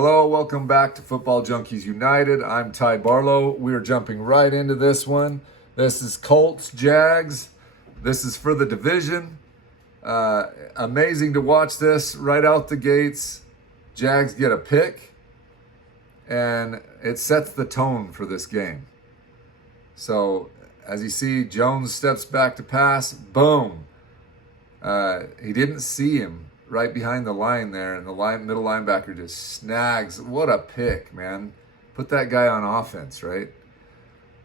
Hello, welcome back to Football Junkies United. I'm Ty Barlow. We are jumping right into this one. This is Colts, Jags. This is for the division. Amazing to watch this right out the gates. Jags get a pick, and it sets the tone for this game. So, as you see, Jones steps back to pass. Boom. He didn't see him right behind the line there, and the middle linebacker just snags. What a pick, man. Put that guy on offense, right?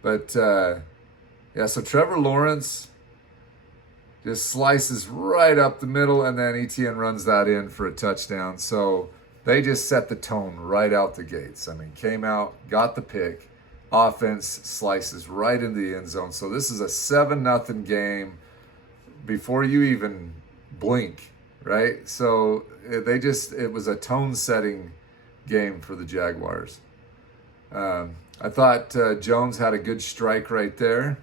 But, so Trevor Lawrence just slices right up the middle, and then Etienne runs that in for a touchdown. So they just set the tone right out the gates. I mean, came out, got the pick. Offense slices right into the end zone. So this is a 7-0 game before you even blink, right? So it was a tone-setting game for the Jaguars. I thought Jones had a good strike right there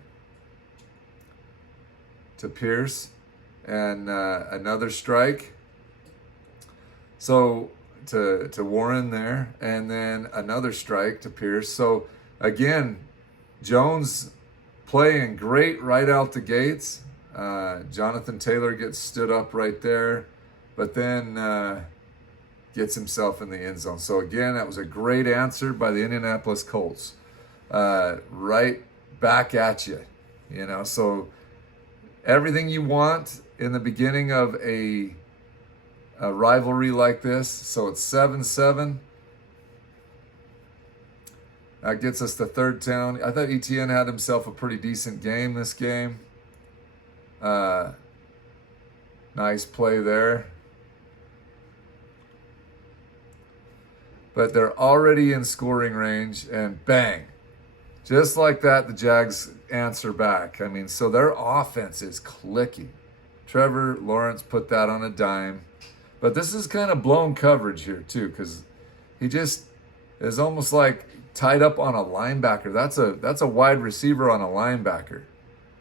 to Pierce, and another strike. So to Warren there, and then another strike to Pierce. So again, Jones playing great right out the gates. Jonathan Taylor gets stood up right there, but then gets himself in the end zone. So again, that was a great answer by the Indianapolis Colts. Right back at you, So everything you want in the beginning of a rivalry like this. So it's 7-7. That gets us to third down. I thought Etienne had himself a pretty decent game this game. Nice play there. But they're already in scoring range, and bang. Just like that, the Jags answer back. I mean, so their offense is clicking. Trevor Lawrence put that on a dime. But this is kind of blown coverage here, too, because he just is almost like tied up on a linebacker. That's a wide receiver on a linebacker.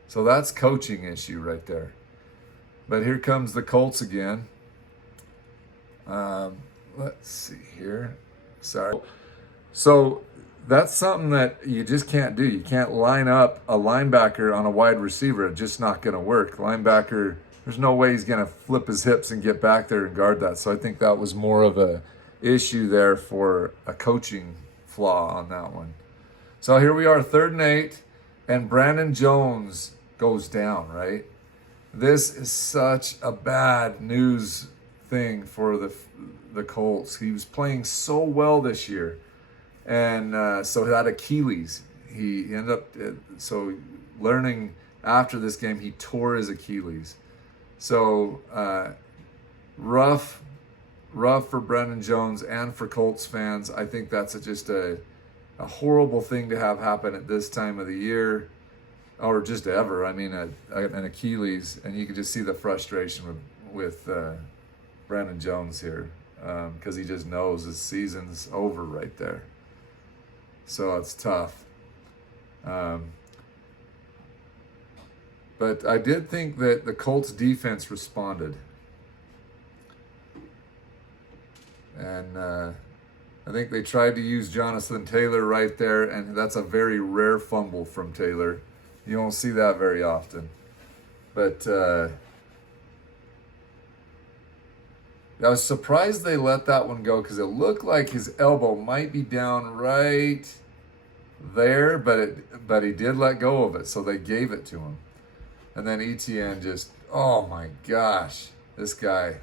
So that's coaching issue right there. But here comes the Colts again. Let's see here. Sorry. So that's something that you just can't do. You can't line up a linebacker on a wide receiver. It's just not going to work. Linebacker, there's no way he's going to flip his hips and get back there and guard that. So I think that was more of a issue there for a coaching flaw on that one. So here we are, 3rd and 8, and Brandon Jones goes down, right? This is such a bad news thing for the Colts. He was playing so well this year, and so that Achilles, he ended up learning after this game he tore his Achilles. So rough for Brandon Jones and for Colts fans. I think that's just a horrible thing to have happen at this time of the year, or just ever. I mean, an Achilles, and you can just see the frustration with Brandon Jones here, because he just knows his season's over right there. So it's tough. But I did think that the Colts defense responded. And I think they tried to use Jonathan Taylor right there, and that's a very rare fumble from Taylor. You don't see that very often. But I was surprised they let that one go, because it looked like his elbow might be down right there, but he did let go of it, so they gave it to him. And then Etienne just, oh my gosh, this guy.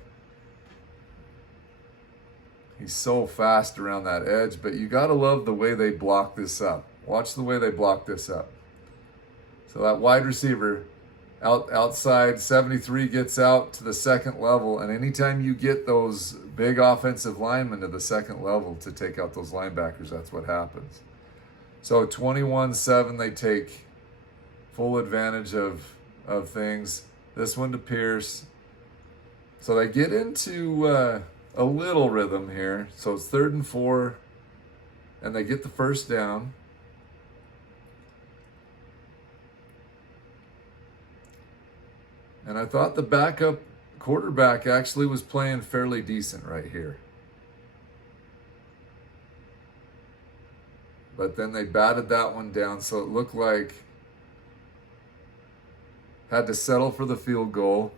He's so fast around that edge, but you got to love the way they block this up. Watch the way they block this up. So that wide receiver outside 73 gets out to the second level, and anytime you get those big offensive linemen to the second level to take out those linebackers, that's what happens. So 21-7, they take full advantage of things. This one to Pierce. So they get into a little rhythm here. So it's 3rd and 4, and they get the first down. And I thought the backup quarterback actually was playing fairly decent right here. but then they batted that one down, so it looked like had to settle for the field goal.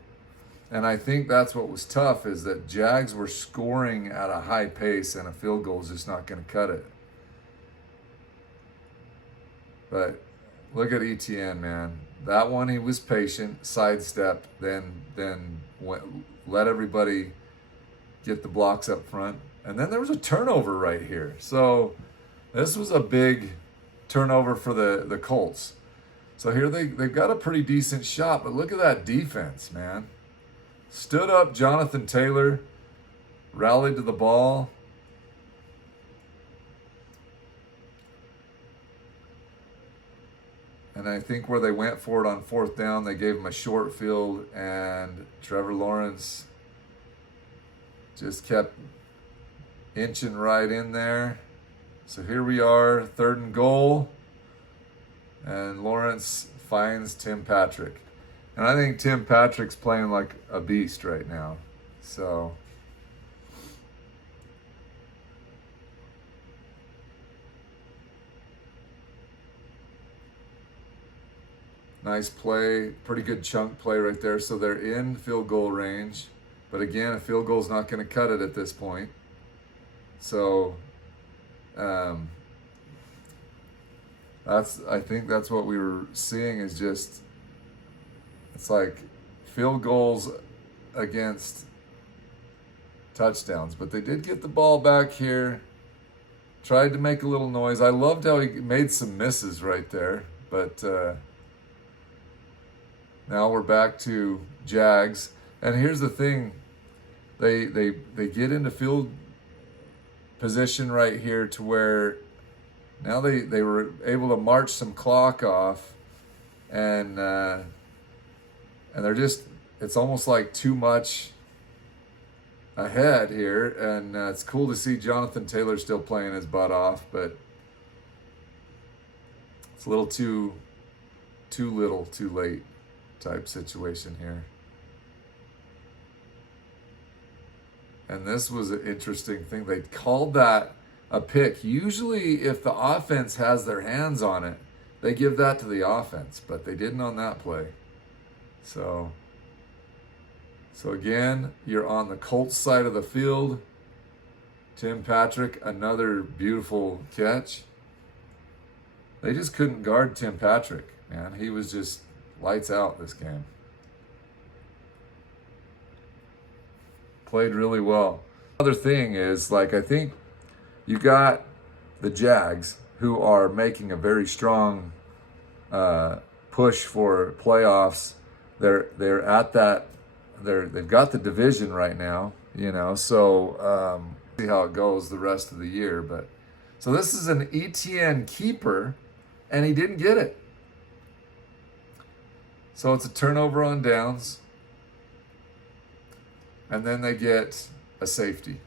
And I think that's what was tough, is that Jags were scoring at a high pace, and a field goal is just not going to cut it. But look at ETN, man. That one, he was patient, sidestepped, then let everybody get the blocks up front. And then there was a turnover right here. So this was a big turnover for the Colts. So here they've got a pretty decent shot, but look at that defense, man. Stood up Jonathan Taylor, rallied to the ball. And I think where they went for it on fourth down, they gave him a short field, and Trevor Lawrence just kept inching right in there. So here we are, 3rd and goal, and Lawrence finds Tim Patrick. And I think Tim Patrick's playing like a beast right now. So nice play, pretty good chunk play right there. So they're in field goal range. But again, a field goal is not going to cut it at this point. So I think that's what we were seeing, is just, it's like field goals against touchdowns. But they did get the ball back here. Tried to make a little noise. I loved how he made some misses right there. But now we're back to Jags. And here's the thing. They get into field position right here to where now they were able to march some clock off, and they're just, it's almost like too much ahead here. And it's cool to see Jonathan Taylor still playing his butt off, but it's a little too little, too late type situation here. And this was an interesting thing. They called that a pick. Usually if the offense has their hands on it, they give that to the offense, but they didn't on that play. So again, you're on the Colts side of the field. Tim Patrick, another beautiful catch. They just couldn't guard Tim Patrick, man. He was just lights out this game. Played really well. Other thing is, like, I think you got the Jags, who are making a very strong push for playoffs. They're at that. They've got the division right now, you know. So see how it goes the rest of the year. But so this is an ETN keeper, and he didn't get it. So it's a turnover on downs. And then they get a safety.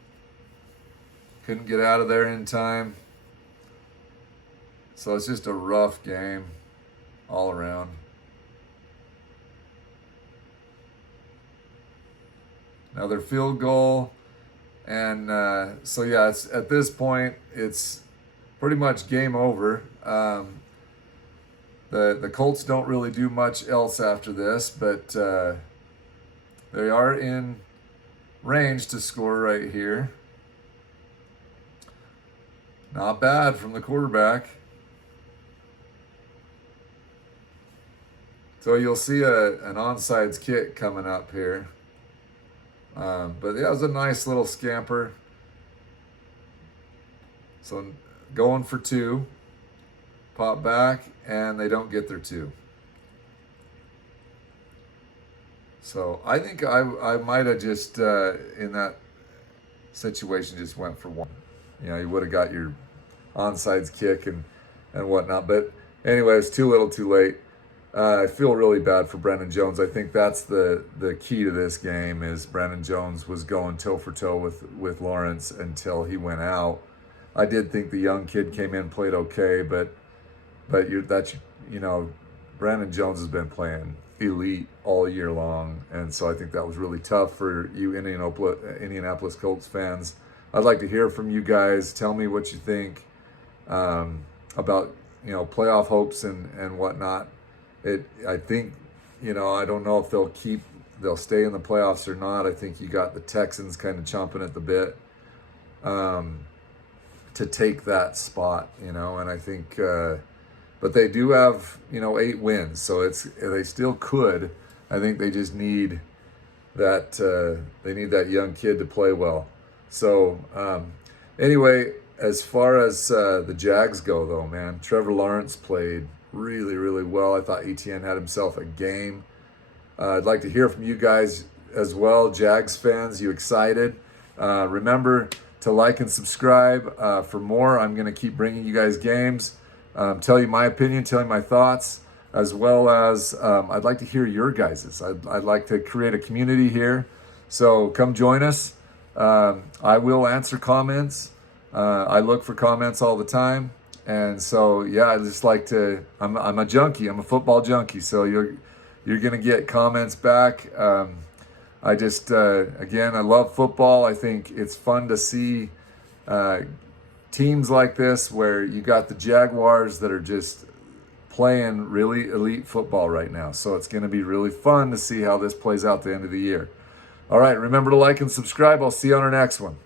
Couldn't get out of there in time. So it's just a rough game all around. Another field goal. And so, yeah, it's, at this point, it's pretty much game over. The Colts don't really do much else after this, but they are in range to score right here. Not bad from the quarterback. So you'll see an onside kick coming up here. But yeah, it was a nice little scamper. So going for 2. Pop back, and they don't get their 2. So I think I might have just, in that situation, just went for 1. You know, you would have got your onside kick and whatnot. But anyway, it's too little too late. I feel really bad for Brandon Jones. I think that's the key to this game, is Brandon Jones was going toe for toe with Lawrence until he went out. I did think the young kid came in, played okay, but Brandon Jones has been playing elite all year long, and so I think that was really tough for you Indianapolis Colts fans. I'd like to hear from you guys. Tell me what you think. about playoff hopes and whatnot. I think I don't know if they'll stay in the playoffs or not. I think you got the Texans kind of chomping at the bit to take that spot, and I think, but they do have 8 wins, so they still could. I think they just need that young kid to play well. So anyway, as far as the Jags go, though, man, Trevor Lawrence played really, really well. I thought ETN had himself a game. I'd like to hear from you guys as well, Jags fans. You excited? Remember to like and subscribe for more. I'm going to keep bringing you guys games, tell you my opinion, tell you my thoughts, as well as I'd like to hear your guys's. I'd like to create a community here, so come join us. I will answer comments. I look for comments all the time, and so yeah, I just like to. I'm a junkie. I'm a football junkie. So you're gonna get comments back. I just again, I love football. I think it's fun to see teams like this where you got the Jaguars that are just playing really elite football right now. So it's going to be really fun to see how this plays out at the end of the year. All right, remember to like and subscribe. I'll see you on our next one.